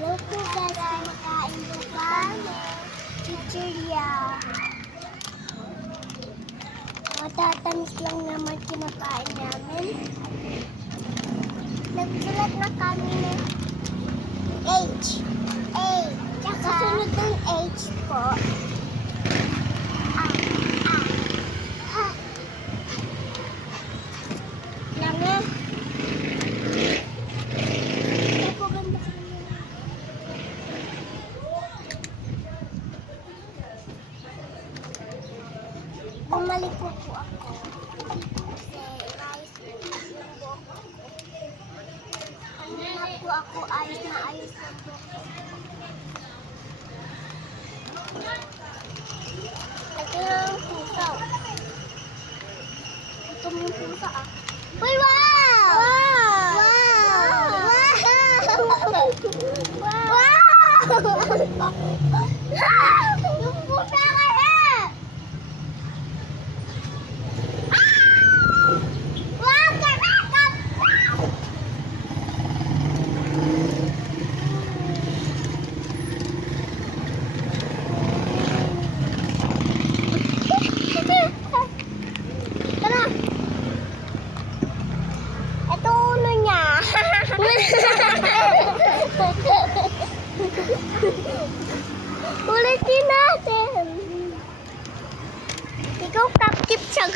Hello po guys, kumakain po kami. Chichirya. Matatamis lang naman kinakain namin. Nagsulat na kami ng H. A. Tsaka sunod ng H po. Ha. Lange. Ito po ganda kami. Bumalik po ako. Kasi rice yung buhok ko. Kanina po ako ayos na ayos na po. Ito yung pusa. Ito yung pusa ah. Uy, wow! Wow! Yung pusa kaya! Wow! Karakap! Tara! Ito ulo niya. Ulitin natin. Ikaw kapkip siya.